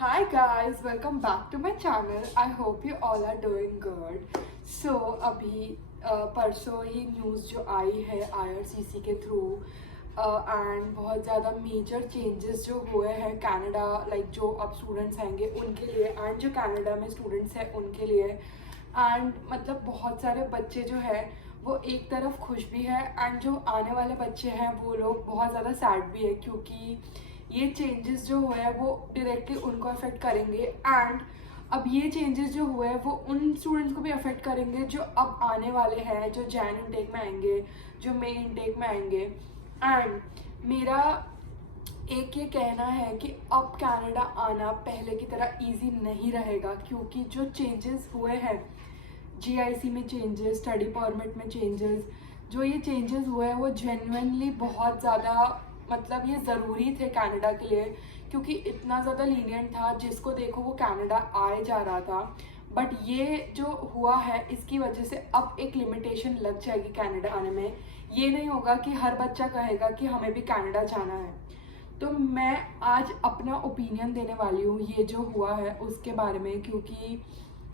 Hi guys, welcome back to my channel. I hope you all are doing good. So अभी परसों ही news जो आई है IRCC के through and बहुत ज़्यादा मेजर चेंजेस जो हुए हैं कनाडा लाइक जो अब स्टूडेंट्स आएंगे उनके लिए एंड जो कनाडा में स्टूडेंट्स हैं उनके लिए एंड मतलब बहुत सारे बच्चे जो है वो एक तरफ खुश भी है एंड जो आने वाले बच्चे हैं वो लोग बहुत ज़्यादा सैड भी है क्योंकि ये चेंजेस जो हुए हैं वो डायरेक्टली उनको अफेक्ट करेंगे एंड अब ये चेंजेस जो हुए हैं वो उन स्टूडेंट्स को भी अफेक्ट करेंगे जो अब आने वाले हैं, जो जैन इनटेक में आएंगे, जो मई इनटेक में आएंगे। एंड मेरा एक ये कहना है कि अब कनाडा आना पहले की तरह इजी नहीं रहेगा क्योंकि जो चेंजेस हुए हैं, जीआईसी में चेंजेस, स्टडी परमिट में चेंजेस, जो ये चेंजेस हुए हैं वो जेन्युइनली बहुत ज़्यादा मतलब ये ज़रूरी थे कनाडा के लिए क्योंकि इतना ज़्यादा लीनियंट था, जिसको देखो वो कनाडा आए जा रहा था। बट ये जो हुआ है इसकी वजह से अब एक लिमिटेशन लग जाएगी कनाडा आने में। ये नहीं होगा कि हर बच्चा कहेगा कि हमें भी कनाडा जाना है। तो मैं आज अपना ओपिनियन देने वाली हूँ ये जो हुआ है उसके बारे में, क्योंकि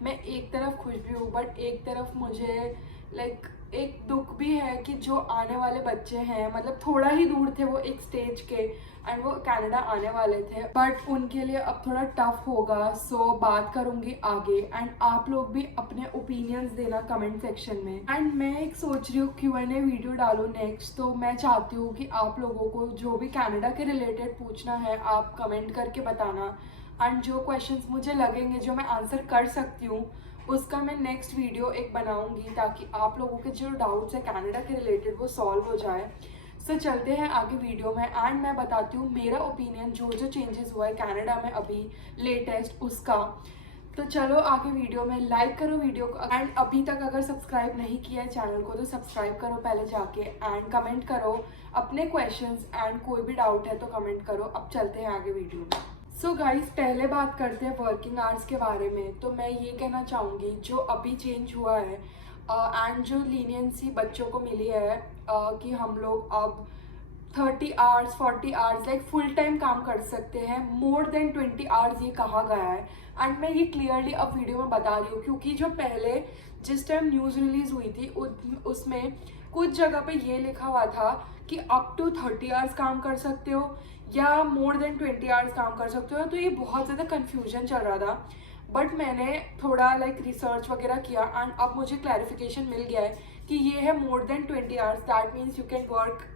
मैं एक तरफ खुश भी हूँ बट एक तरफ मुझे लाइक एक दुख भी है कि जो आने वाले बच्चे हैं मतलब थोड़ा ही दूर थे वो एक स्टेज के एंड वो कनाडा आने वाले थे बट उनके लिए अब थोड़ा टफ होगा। सो बात करूँगी आगे एंड आप लोग भी अपने ओपिनियंस देना कमेंट सेक्शन में। एंड मैं एक सोच रही हूँ Q&A वीडियो डालूँ नेक्स्ट, तो मैं चाहती हूँ कि आप लोगों को जो भी कनाडा के रिलेटेड पूछना है आप कमेंट करके बताना एंड जो क्वेश्चंस मुझे लगेंगे जो मैं आंसर कर सकती हूँ उसका मैं नेक्स्ट वीडियो एक बनाऊंगी ताकि आप लोगों के जो डाउट्स है कनाडा के रिलेटेड वो सॉल्व हो जाए। सो चलते हैं आगे वीडियो में एंड मैं बताती हूँ मेरा ओपिनियन जो जो चेंजेस हुआ है कनाडा में अभी लेटेस्ट उसका। तो चलो आगे वीडियो में, लाइक करो वीडियो को एंड अभी तक अगर सब्सक्राइब नहीं किया है चैनल को तो सब्सक्राइब करो पहले जाके एंड कमेंट करो अपने क्वेश्चंस एंड कोई भी डाउट है तो कमेंट करो। अब चलते हैं आगे वीडियो में। सो गाइस पहले बात करते हैं वर्किंग आवर्स के बारे में। तो मैं ये कहना चाहूँगी जो अभी चेंज हुआ है एंड जो लीनियंसी बच्चों को मिली है कि हम लोग अब 30 hours 40 hours like full time काम कर सकते हैं, मोर देन 20 आवर्स ये कहा गया है। एंड मैं ये क्लियरली अब वीडियो में बता रही हूँ क्योंकि जो पहले जिस टाइम न्यूज़ रिलीज हुई थी उसमें कुछ जगह पे ये लिखा हुआ था कि अप टू 30 आवर्स काम कर सकते हो या मोर देन 20 आवर्स काम कर सकते हो। तो ये बहुत ज़्यादा कन्फ्यूजन चल रहा था बट मैंने थोड़ा लाइक रिसर्च वगैरह किया एंड अब मुझे क्लैरिफिकेशन मिल गया है कि ये है more than 20 hours. That means you can work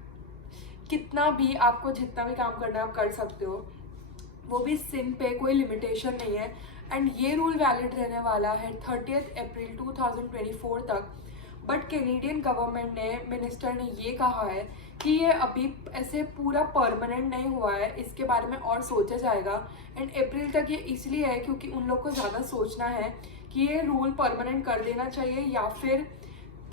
कितना भी, आपको जितना भी काम करना है आप कर सकते हो, वो भी सिम पे, कोई लिमिटेशन नहीं है। एंड ये रूल वैलिड रहने वाला है 30 अप्रैल 2024 तक। बट कैनेडियन गवर्नमेंट ने, मिनिस्टर ने ये कहा है कि ये अभी ऐसे पूरा परमानेंट नहीं हुआ है, इसके बारे में और सोचा जाएगा। एंड अप्रैल तक ये इसलिए है क्योंकि उन लोग को ज़्यादा सोचना है कि ये रूल परमानेंट कर देना चाहिए या फिर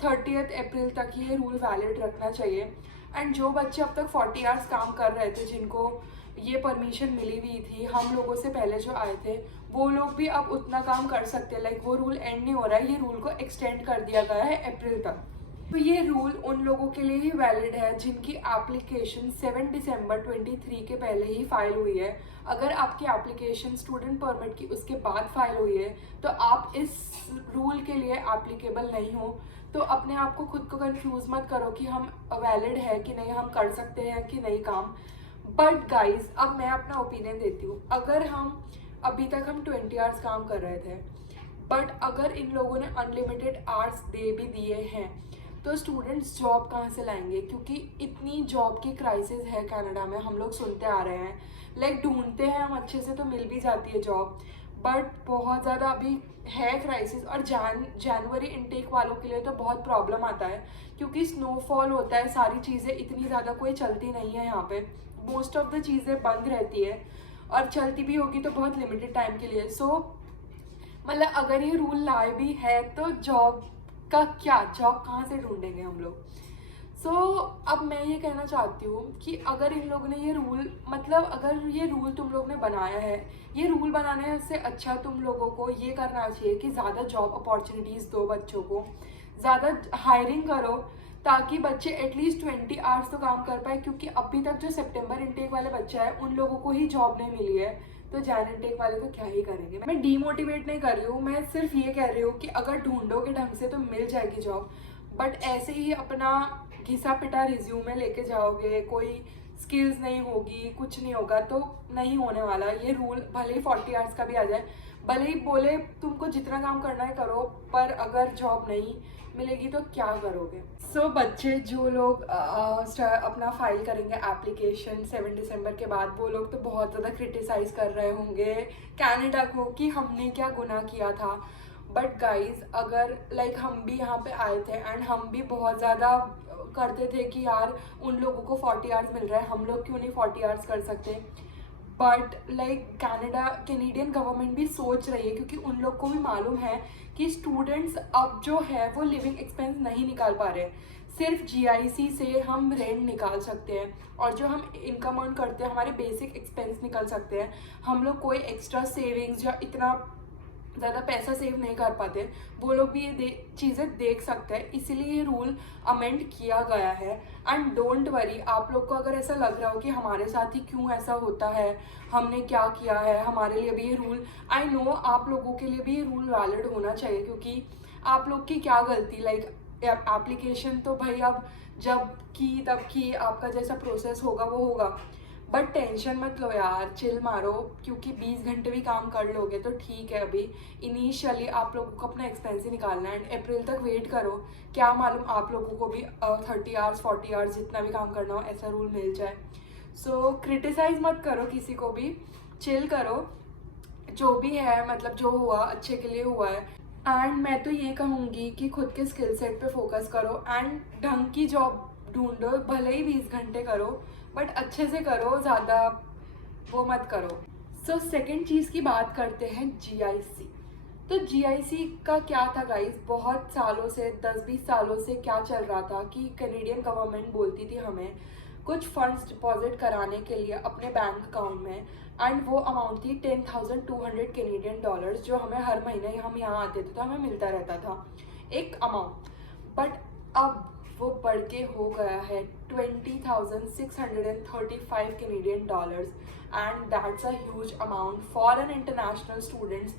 30 अप्रैल तक ये रूल वैलिड रखना चाहिए। एंड जो बच्चे अब तक 40 आवर्स काम कर रहे थे, जिनको ये परमिशन मिली हुई थी हम लोगों से पहले जो आए थे, वो लोग भी अब उतना काम कर सकते हैं। लाइक वो रूल एंड नहीं हो रहा है, ये रूल को एक्सटेंड कर दिया गया है अप्रैल तक। तो ये रूल उन लोगों के लिए ही वैलिड है जिनकी एप्लीकेशन 7 दिसंबर 23 के पहले ही फाइल हुई है। अगर आपकी एप्लीकेशन स्टूडेंट परमिट की उसके बाद फाइल हुई है तो आप इस रूल के लिए एप्लीकेबल नहीं हो। तो अपने आप को खुद को कंफ्यूज मत करो कि हम वैलिड है कि नहीं, हम कर सकते हैं कि नहीं काम। बट गाइज अब मैं अपना ओपिनियन देती हूँ। अगर हम अभी तक हम 20 आवर्स काम कर रहे थे बट अगर इन लोगों ने अनलिमिटेड आवर्स दे भी दिए हैं तो स्टूडेंट्स जॉब कहाँ से लाएंगे, क्योंकि इतनी जॉब की क्राइसिस है कनाडा में, हम लोग सुनते आ रहे हैं। लाइक ढूंढते हैं हम अच्छे से तो मिल भी जाती है जॉब बट बहुत ज़्यादा अभी है क्राइसिस। और जनवरी इनटेक वालों के लिए तो बहुत प्रॉब्लम आता है क्योंकि स्नोफॉल होता है, सारी चीज़ें इतनी ज़्यादा कोई चलती नहीं है यहाँ पे, मोस्ट ऑफ द चीज़ें बंद रहती है और चलती भी होगी तो बहुत लिमिटेड टाइम के लिए। सो मतलब अगर ये रूल लाए भी है तो जॉब का क्या, जॉब कहाँ से ढूंढेंगे हम लोग। सो अब मैं ये कहना चाहती हूँ कि अगर इन लोगों ने ये रूल, मतलब अगर ये रूल तुम लोग ने बनाया है, ये रूल बनाने से अच्छा तुम लोगों को ये करना चाहिए कि ज़्यादा जॉब अपॉर्चुनिटीज़ दो बच्चों को, ज़्यादा हायरिंग करो ताकि बच्चे एटलीस्ट 20 आवर्स तो काम कर पाए। क्योंकि अभी तक जो सितंबर इनटेक वाले बच्चे हैं उन लोगों को ही जॉब नहीं मिली है तो जैन एंड टेक वाले तो क्या ही करेंगे। मैं डीमोटिवेट नहीं कर रही हूँ, मैं सिर्फ ये कह रही हूँ कि अगर ढूंढोगे ढंग से तो मिल जाएगी जॉब, बट ऐसे ही अपना घिसा पिटा रिज्यूमे लेके जाओगे, कोई स्किल्स नहीं होगी, कुछ नहीं होगा, तो नहीं होने वाला। ये रूल भले ही 40 आवर्स का भी आ जाए, भले ही बोले तुमको जितना काम करना है करो, पर अगर जॉब नहीं मिलेगी तो क्या करोगे। सो बच्चे जो लोग अपना फाइल करेंगे एप्लीकेशन 7 दिसंबर के बाद, वो लोग तो बहुत ज़्यादा क्रिटिसाइज कर रहे होंगे कनाडा को कि हमने क्या गुनाह किया था। बट गाइज अगर लाइक हम भी यहाँ पे आए थे एंड हम भी बहुत ज़्यादा करते थे कि यार उन लोगों को 40 आवर्स मिल रहा है, हम लोग क्यों नहीं 40 आवर्स कर सकते। बट लाइक कैनेडियन गवर्नमेंट भी सोच रही है, क्योंकि उन लोग को भी मालूम है कि स्टूडेंट्स अब जो है वो लिविंग एक्सपेंस नहीं निकाल पा रहे। सिर्फ जीआईसी से हम रेंट निकाल सकते हैं और जो हम इनकम अर्न करते हैं हमारे बेसिक एक्सपेंस निकल सकते हैं। हम लोग कोई एक्स्ट्रा सेविंग्स या इतना ज़्यादा पैसा सेव नहीं कर पाते, वो लोग भी ये चीज़ें देख सकते हैं, इसीलिए ये रूल अमेंड किया गया है। एंड डोंट वरी, आप लोग को अगर ऐसा लग रहा हो कि हमारे साथ ही क्यों ऐसा होता है, हमने क्या किया है, हमारे लिए भी ये रूल, आई नो आप लोगों के लिए भी ये रूल वैलिड होना चाहिए, क्योंकि आप लोग की क्या गलती। लाइक एप्लीकेशन तो भाई अब जब की तब की, आपका जैसा प्रोसेस होगा वो होगा, बट टेंशन मत लो यार, चिल मारो, क्योंकि 20 घंटे भी काम कर लोगे तो ठीक है। अभी इनिशियली आप लोगों को अपना एक्सपेंस ही निकालना है एंड अप्रैल तक वेट करो, क्या मालूम आप लोगों को भी 30 आवर्स 40 आवर्स जितना भी काम करना हो ऐसा रूल मिल जाए। सो क्रिटिसाइज मत करो किसी को भी, चिल करो, जो भी है मतलब जो हुआ अच्छे के लिए हुआ है। एंड मैं तो ये कहूँगी कि खुद के स्किल सेट पे फोकस करो एंड ढंग की जॉब ढूंढो, भले ही 20 घंटे करो बट अच्छे से करो, ज़्यादा वो मत करो। सो सेकेंड चीज़ की बात करते हैं जीआईसी। तो जीआईसी का क्या था गाइस, बहुत सालों से 10-20 सालों से क्या चल रहा था कि कैनेडियन गवर्नमेंट बोलती थी हमें कुछ फंड्स डिपॉजिट कराने के लिए अपने बैंक अकाउंट में, एंड वो अमाउंट थी 10,200 कैनेडियन डॉलर्स, जो हमें हर महीने हम यहाँ आते थे तो हमें मिलता रहता था एक अमाउंट। बट अब वो बढ़ के हो गया है 20,635 Canadian dollars, and that's a huge amount for an international students,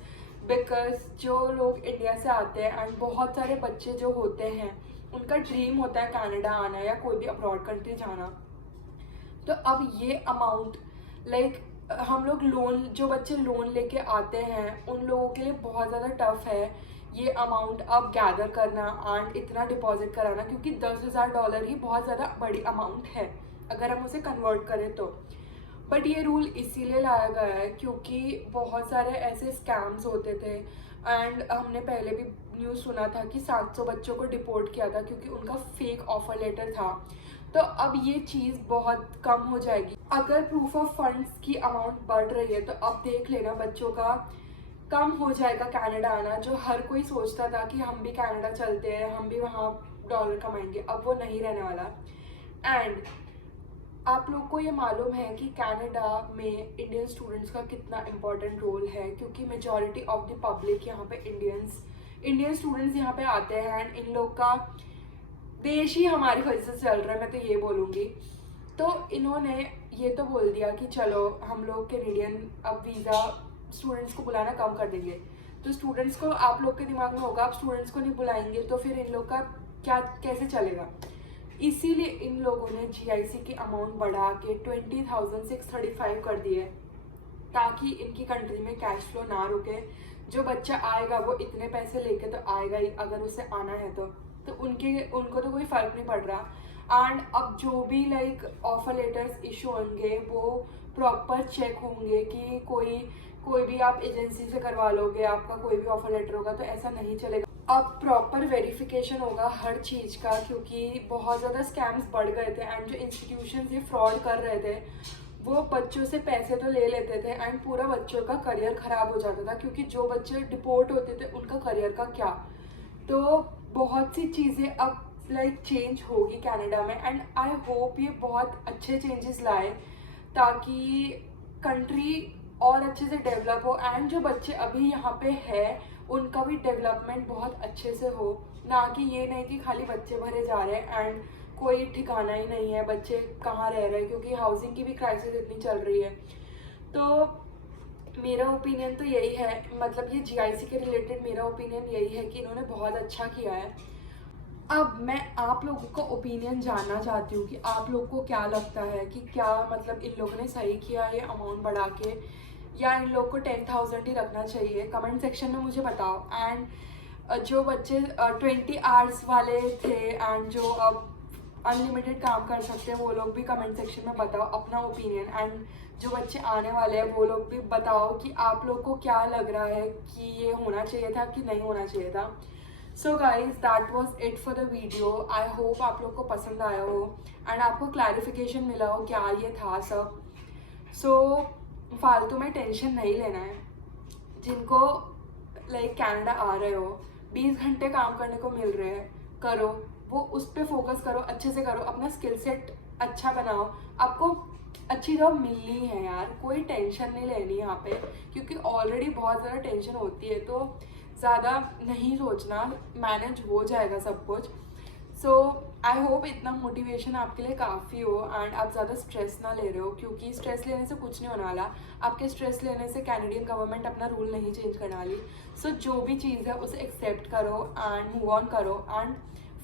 because जो लोग इंडिया से आते हैं एंड बहुत सारे बच्चे जो होते हैं उनका ड्रीम होता है कनाडा आना या कोई भी अब्रॉड कंट्री जाना। तो अब ये अमाउंट लाइक हम लोग लोन, जो बच्चे लोन लेके आते हैं उन लोगों के लिए बहुत ज़्यादा टफ है ये अमाउंट अब गैदर करना एंड इतना डिपॉजिट कराना, क्योंकि $10,000 ही बहुत ज़्यादा बड़ी अमाउंट है अगर हम उसे कन्वर्ट करें तो। बट ये रूल इसीलिए लाया गया है क्योंकि बहुत सारे ऐसे स्कैम्स होते थे, एंड हमने पहले भी न्यूज़ सुना था कि 700 बच्चों को डिपोर्ट किया था क्योंकि उनका फेक ऑफर लेटर था। तो अब ये चीज़ बहुत कम हो जाएगी अगर प्रूफ ऑफ फंड्स की अमाउंट बढ़ रही है। तो अब देख लेना बच्चों का कम हो जाएगा कनाडा आना, जो हर कोई सोचता था कि हम भी कनाडा चलते हैं, हम भी वहाँ डॉलर कमाएंगे, अब वो नहीं रहने वाला। एंड आप लोग को ये मालूम है कि कनाडा में इंडियन स्टूडेंट्स का कितना इम्पोर्टेंट रोल है, क्योंकि मेजॉरिटी ऑफ द पब्लिक यहाँ पे इंडियन स्टूडेंट्स यहाँ पे आते हैं एंड इन लोग का देश ही हमारी वजह से चल रहा है, मैं तो ये बोलूँगी। तो इन्होंने ये तो बोल दिया कि चलो हम लोग कैनेडियन अब वीज़ा स्टूडेंट्स को बुलाना कम कर देंगे। तो स्टूडेंट्स को, आप लोग के दिमाग में होगा आप स्टूडेंट्स को नहीं बुलाएंगे तो फिर इन लोग का क्या कैसे चलेगा। इसीलिए इन लोगों ने जीआईसी की अमाउंट बढ़ा के 20,635 कर दी है, ताकि इनकी कंट्री में कैश फ्लो ना रुके। जो बच्चा आएगा वो इतने पैसे लेके तो आएगा ही, अगर उसे आना है तो उनको तो कोई फ़र्क नहीं पड़ रहा। एंड अब जो भी लाइक ऑफर लेटर्स इशू होंगे वो प्रॉपर चेक होंगे कि कोई भी आप एजेंसी से करवा लोगे, आपका कोई भी ऑफर लेटर होगा तो ऐसा नहीं चलेगा। अब प्रॉपर वेरिफिकेशन होगा हर चीज़ का, क्योंकि बहुत ज़्यादा स्कैम्स बढ़ गए थे एंड जो इंस्टीट्यूशन ये फ्रॉड कर रहे थे वो बच्चों से पैसे तो ले लेते थे एंड पूरा बच्चों का करियर ख़राब हो जाता था, क्योंकि जो बच्चे डिपोर्ट होते थे उनका करियर का क्या। तो बहुत सी चीज़ें अब लाइक चेंज होगी कनाडा में, एंड आई होप ये बहुत अच्छे चेंजेस लाए ताकि कंट्री और अच्छे से डेवलप हो एंड जो बच्चे अभी यहाँ पे है उनका भी डेवलपमेंट बहुत अच्छे से हो, ना कि ये नहीं कि खाली बच्चे भरे जा रहे हैं एंड कोई ठिकाना ही नहीं है बच्चे कहाँ रह रहे हैं, क्योंकि हाउसिंग की भी क्राइसिस इतनी चल रही है। तो मेरा ओपिनियन तो यही है, मतलब ये जीआईसी के रिलेटेड मेरा ओपिनियन यही है कि इन्होंने बहुत अच्छा किया है। अब मैं आप लोगों का ओपिनियन जानना चाहती हूँ कि आप लोग को क्या लगता है कि क्या मतलब इन लोगों ने सही किया ये अमाउंट बढ़ा के, या इन लोग को 10,000 ही रखना चाहिए। कमेंट सेक्शन में मुझे बताओ। एंड जो बच्चे 20 आवर्स वाले थे एंड जो अब अनलिमिटेड काम कर सकते हैं वो लोग भी कमेंट सेक्शन में बताओ अपना ओपिनियन। एंड जो बच्चे आने वाले हैं वो लोग भी बताओ कि आप लोग को क्या लग रहा है कि ये होना चाहिए था कि नहीं होना चाहिए था। So guys that was it for the video. I hope आप लोग को पसंद आया हो एंड आपको क्लैरिफिकेशन मिला हो क्या ये था सब। सो फालतू में टेंशन नहीं लेना है। जिनको लाइक कनाडा आ रहे हो, 20 घंटे काम करने को मिल रहे हैं, करो वो, उस पर फोकस करो, अच्छे से करो, अपना स्किल सेट अच्छा बनाओ। आपको अच्छी जॉब मिलनी है यार, कोई टेंशन नहीं लेनी यहाँ पे, क्योंकि ऑलरेडी बहुत ज़्यादा टेंशन होती है। तो ज़्यादा नहीं सोचना, मैनेज हो जाएगा सब कुछ। सो आई होप इतना मोटिवेशन आपके लिए काफ़ी हो एंड आप ज़्यादा स्ट्रेस ना ले रहे हो, क्योंकि स्ट्रेस लेने से कुछ नहीं होने वाला। आपके स्ट्रेस लेने से कैनेडियन गवर्नमेंट अपना रूल नहीं चेंज करने वाली। सो जो भी चीज़ है उसे एक्सेप्ट करो एंड मूव ऑन करो एंड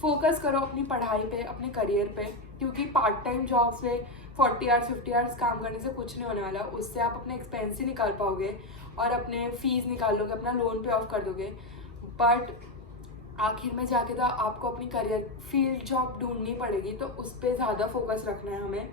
फोकस करो अपनी पढ़ाई पे, अपने करियर पे, क्योंकि पार्ट टाइम जॉब से 40 आवर्स 50 आवर्स काम करने से कुछ नहीं होने वाला। उससे आप अपने एक्सपेंस ही निकाल पाओगे और अपने फीस निकाल लोगे, अपना लोन पे ऑफ कर दोगे। बट आखिर में जाके तो आपको अपनी करियर फील्ड जॉब ढूंढनी पड़ेगी, तो उस पर ज़्यादा फोकस रखना है हमें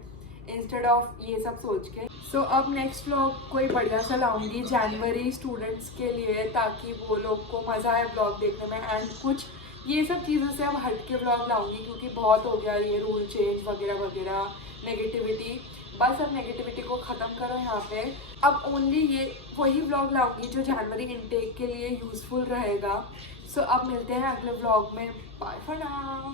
इंस्टेड ऑफ ये सब सोच के। सो अब नेक्स्ट व्लॉग कोई बढ़िया सा लाऊंगी जनवरी स्टूडेंट्स के लिए, ताकि वो लोग को मज़ा आए ब्लॉग देखने में। एंड कुछ ये सब चीज़ों से अब हट के ब्लॉग लाऊंगी, क्योंकि बहुत हो गया ये रूल चेंज वगैरह वगैरह, नेगेटिविटी। बस अब नेगेटिविटी को ख़त्म करो यहाँ पे। अब ओनली ये वही व्लॉग लाऊंगी जो जनवरी इनटेक के लिए यूज़फुल रहेगा। सो अब मिलते हैं अगले व्लॉग में। Bye for now.